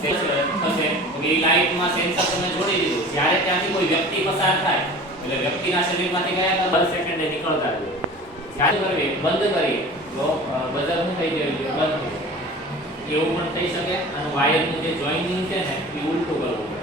થશે કે એ લાઇટમાં સેન્સર તમે જોડી દીધું, જ્યારે ત્યાંથી કોઈ વ્યક્તિ પસાર થાય એટલે વ્યક્તિના શરીરમાંથી કયા 10 સેકન્ડે નીકળતા જોઈએ. ચાલુ કરવી, બંધ કરીએ તો બઝર શું થઈ જાય, બંધ થઈ જાય. એવું પણ થઈ શકે. અને વાયરનું જે જોઈનિંગ છે ને એ ઉલટું કરવું.